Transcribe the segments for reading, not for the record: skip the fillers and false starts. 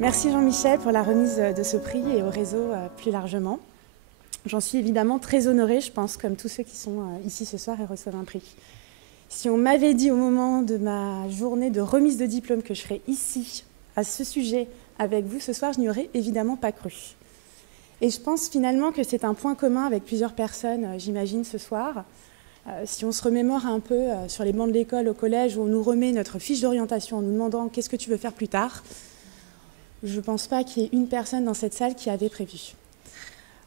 Merci Jean-Michel pour la remise de ce prix et au réseau plus largement. J'en suis évidemment très honorée, je pense, comme tous ceux qui sont ici ce soir et reçoivent un prix. Si on m'avait dit au moment de ma journée de remise de diplôme que je serais ici, à ce sujet, avec vous ce soir, je n'y aurais évidemment pas cru. Et je pense finalement que c'est un point commun avec plusieurs personnes, j'imagine, ce soir. Si on se remémore un peu sur les bancs de l'école, au collège, où on nous remet notre fiche d'orientation en nous demandant « qu'est-ce que tu veux faire plus tard ?», je ne pense pas qu'il y ait une personne dans cette salle qui avait prévu.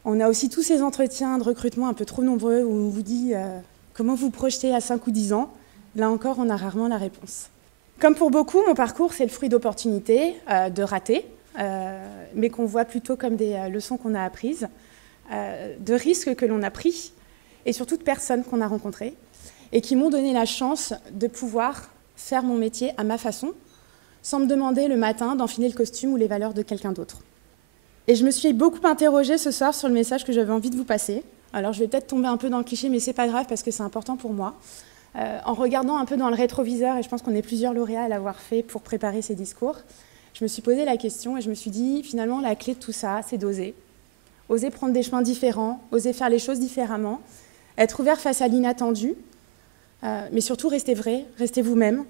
On a aussi tous ces entretiens de recrutement un peu trop nombreux où on vous dit comment vous projetez à 5 ou 10 ans. Là encore, on a rarement la réponse. Comme pour beaucoup, mon parcours, c'est le fruit d'opportunités, de ratés, mais qu'on voit plutôt comme des leçons qu'on a apprises, de risques que l'on a pris, et surtout de personnes qu'on a rencontrées, et qui m'ont donné la chance de pouvoir faire mon métier à ma façon, sans me demander le matin d'enfiler le costume ou les valeurs de quelqu'un d'autre. Et je me suis beaucoup interrogée ce soir sur le message que j'avais envie de vous passer. Alors je vais peut-être tomber un peu dans le cliché, mais c'est pas grave parce que c'est important pour moi. En regardant un peu dans le rétroviseur, et je pense qu'on est plusieurs lauréats à l'avoir fait pour préparer ces discours, je me suis posé la question et je me suis dit, finalement, la clé de tout ça, c'est d'oser. Oser prendre des chemins différents, oser faire les choses différemment, être ouvert face à l'inattendu, mais surtout rester vrai, rester vous-même.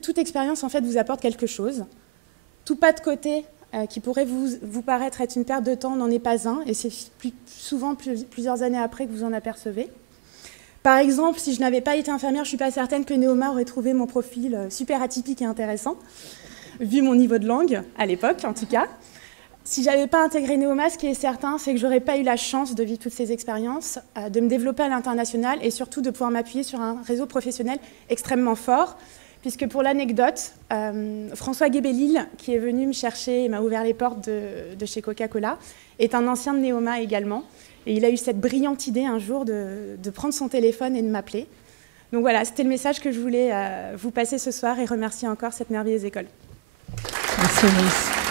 Toute expérience, en fait, vous apporte quelque chose. Tout pas de côté qui pourrait vous paraître être une perte de temps n'en est pas un, et c'est souvent plusieurs années après que vous en apercevez. Par exemple, si je n'avais pas été infirmière, je ne suis pas certaine que Neoma aurait trouvé mon profil super atypique et intéressant, vu mon niveau de langue, à l'époque en tout cas. Si je n'avais pas intégré Neoma, ce qui est certain, c'est que je n'aurais pas eu la chance de vivre toutes ces expériences, de me développer à l'international et surtout de pouvoir m'appuyer sur un réseau professionnel extrêmement fort, puisque pour l'anecdote, François Guébélil, qui est venu me chercher et m'a ouvert les portes de chez Coca-Cola, est un ancien de Neoma également. Et il a eu cette brillante idée un jour de prendre son téléphone et de m'appeler. Donc voilà, c'était le message que je voulais vous passer ce soir et remercier encore cette merveilleuse école. Merci Alice.